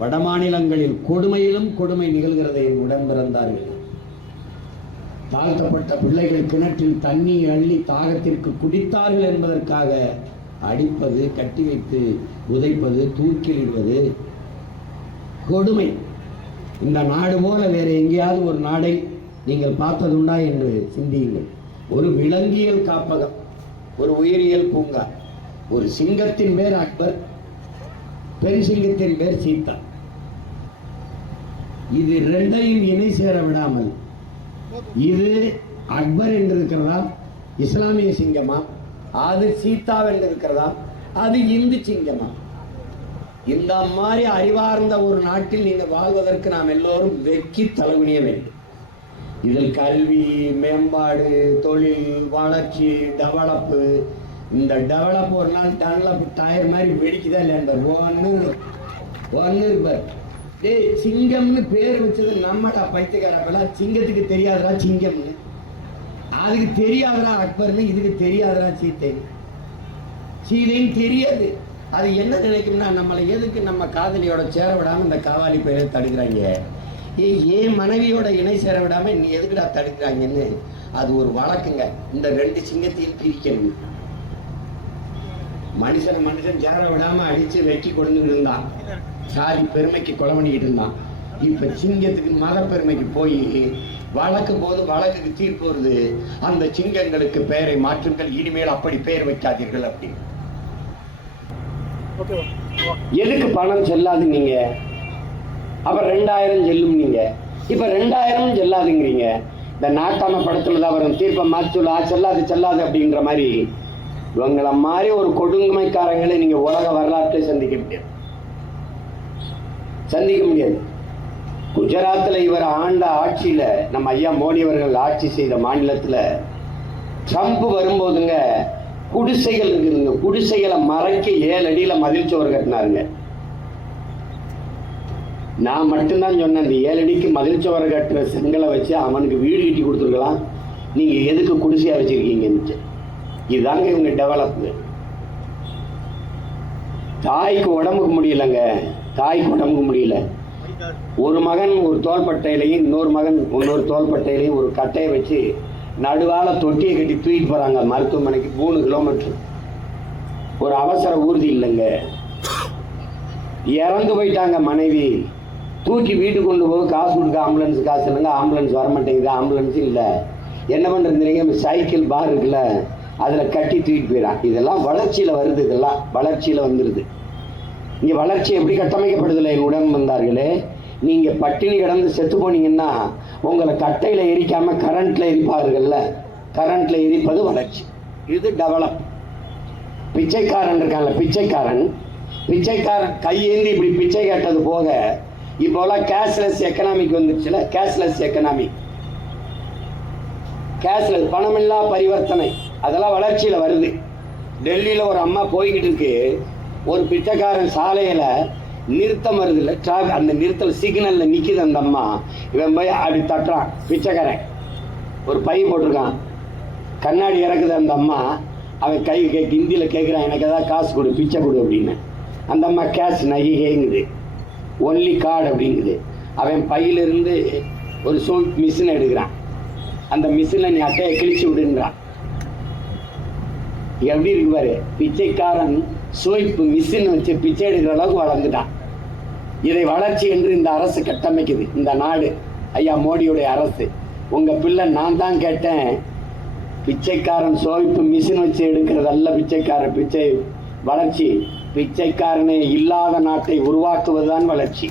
வட மாநிலங்களில் கொடுமையிலும் கொடுமை நிகழ்கிறதை உடன் பிறந்தார்கள். தாழ்த்தப்பட்ட பிள்ளைகள் கிணற்றில் தண்ணி அள்ளி தாகத்திற்கு குடித்தார்கள் என்பதற்காக அடிப்பது, கட்டி வைத்து உதைப்பது, தூக்கிலிடுவது கொடுமை. இந்த நாடு போல வேற எங்கேயாவது ஒரு நாடை நீங்கள் பார்த்ததுண்டா என்று சிந்தியுங்கள். ஒரு விலங்கியல் காப்பகம், ஒரு உயிரியல் பூங்கா, ஒரு சிங்கத்தின் பேர் அக்பர், பெண் சிங்கத்தின் பேர் சீதா. இது ரெண்டையும் இணை சேர விடாமல் இது அக்பர் என்று இருக்கிறதா, இஸ்லாமிய சிங்கமா, அது சீதா என்று இருக்கிறதா, அது இந்து சிங்கமா? இந்த மாதிரி அறிவார்ந்த ஒரு நாட்டில் நீங்கள் வாழ்வதற்கு நாம் எல்லோரும் வெக்கி தலைகுனிய வேண்டும். இதில் கல்வி, மேம்பாடு, தொழில், வளர்ச்சி, டெவலப்பு. இந்த டெவலப் ஒரு நாள் டெவலப் டயர் மாதிரி வெடிக்குதா இல்லையா? ஒன்று இருப்பார். சிங்கம்னு பேர் வச்சது நம்மடா பைத்தியக்காரப்பெல்லாம். சிங்கத்துக்கு தெரியாதரா சிங்கம்னு, அதுக்கு தெரியாதரா அக்பர்னு, இதுக்கு தெரியாதரா சீதைன்னு தெரியாது. அது என்ன நினைக்கும்னா, நம்மளை எதுக்கு நம்ம காதலியோட சேர விடாம இந்த காவாலி பேரை தடுக்கிறாங்க, ஏன் மனைவியோட இணை சேர விடாம நீ எதுக்குடா தடுக்கிறாங்கன்னு அது ஒரு வழக்குங்க. இந்த ரெண்டு சிங்கத்தையும் பிரிக்கணும். மனுஷன் சேர விடாம அடிச்சு வெட்டி கொடுத்துக்கிட்டு இருந்தான், சாதி பெருமைக்கு கொலை பண்ணிக்கிட்டு இருந்தான். இப்ப சிங்கத்துக்கு மத பெருமைக்கு போய் வழக்கு போது வழக்குக்கு தீர்ப்பு வருது. அந்த சிங்கங்களுக்கு பெயரை மாற்றுங்கள், இனிமேல் அப்படி பெயர் வைக்காதீர்கள் அப்படின்னு. எதுக்கு பணம் செல்லாது நீங்க? அப்ப 2000 செல்லும் நீங்க. இப்ப 2000 செல்லாதுங்கிறீங்க. இந்த நாட்டாம படத்துலதான் வரும், தீர்ப்பை மாற்றல செல்லாது அப்படின்ற மாதிரி. இவங்களை மாதிரி ஒரு கொடுமைக்காரங்களை நீங்க உலக வரலாற்றை சந்திக்க முடியாது. குஜராத்தில் இவர் ஆண்ட ஆட்சியில, நம்ம ஐயா மோடி அவர்கள் ஆட்சி செய்த மாநிலத்தில் ட்ரம்ப் வரும்போதுங்க குடிசைகள் இருக்குதுங்க. குடிசைகளை மறைக்க 7 அடியில மதில் சுவர் கட்டினாருங்க. நான் மட்டும்தான் சொன்னேன், இந்த 7 அடிக்கு மதில் சுவர் கட்டுற செங்கலை வச்சு அவனுக்கு வீடு கட்டி கொடுத்துருக்கலாம், நீங்க எதுக்கு குடிசையா வச்சிருக்கீங்கன்னு. இதுதாங்க இவங்க டெவலப். தாய்க்கு உடம்புக்கு முடியல. ஒரு மகன் ஒரு தோள்பட்டையிலையும் இன்னொரு மகன் இன்னொரு தோள்பட்டையிலையும் ஒரு கட்டையை வச்சு நடுவால தொட்டியை கட்டி தூக்கிட்டு போறாங்க மருத்துவமனைக்கு 3 கிலோமீட்டர். ஒரு அவசர ஊர்தி இல்லைங்க, இறந்து போயிட்டாங்க மனைவி. தூக்கி வீட்டுக்கு கொண்டு போக காசு கொடுக்க ஆம்புலன்ஸ் காசு இல்லைங்க, ஆம்புலன்ஸ் வரமாட்டேங்குது, ஆம்புலன்ஸ் இல்லை. என்ன பண்ணுறதுங்க, சைக்கிள் பார் இருக்குல்ல அதில் கட்டி தூக்கிட்டு போயிடான். இதெல்லாம் வளர்ச்சியில் வருது, இதெல்லாம் வளர்ச்சியில் வந்துடுது. இங்கே வளர்ச்சி எப்படி கட்டமைக்கப்படுதில்லை உடன் வந்தார்களே. நீங்கள் பட்டினி கிடந்து செத்து போனீங்கன்னா உங்களை கட்டையில் எரிக்காமல் கரண்ட்டில் எரிப்பார்கள்ல, கரண்ட்டில் எரிப்பது வளர்ச்சி. இது டெவலப். பிச்சைக்காரன் இருக்கான்ல, பிச்சைக்காரன் கையேந்தி இப்படி பிச்சை கேட்டது போக இப்போலாம் கேஷ்லெஸ் எக்கனாமிக் வந்துருச்சுல. கேஷ்லெஸ் பணமில்லா பரிவர்த்தனை, அதெல்லாம் வளர்ச்சியில் வருது. டெல்லியில் ஒரு அம்மா போய்கிட்டு இருக்கு, ஒரு பிச்சைக்காரன் சாலையில் நிறுத்தம் வருது இல்லை, அந்த நிறுத்தல் சிக்னலில் நிற்கிது அந்த அம்மா. இவன் போய் அப்படி தட்டுறான், பிச்சைக்காரன் ஒரு பை போட்டிருக்கான், கண்ணாடி இறக்குது அந்த அம்மா. அவன் ஹிந்தியில் கேட்குறான், எனக்கு ஏதாவது காசு கொடு, பிச்சை கொடு அப்படின்னு. அந்த அம்மா கேஷ் நகைங்குது, ஒன்லி கார்டு அப்படிங்குது. அவன் பையிலிருந்து ஒரு சோப் மிஷின் எடுக்கிறான், அந்த மிஷினில் நீ அட்டையை கிழிச்சு விடுன்றான். எப்படி இருக்கு பாரு, பிச்சைக்காரன் சோய்ப்பு மிஷின் வச்சு பிச்சை எடுக்கிற அளவுக்கு வளர்ந்துட்டான். இதை வளர்ச்சி என்று இந்த அரசு கட்டமைக்குது, இந்த நாடு, ஐயா மோடியுடைய அரசு. உங்க பிள்ளை நான் தான் கேட்டேன், பிச்சைக்காரன் சோய்ப்பு மிஷின் வச்சு எடுக்கிறதல்ல பிச்சை வளர்ச்சி. பிச்சைக்காரனே இல்லாத நாட்டை உருவாக்குவதுதான் வளர்ச்சி.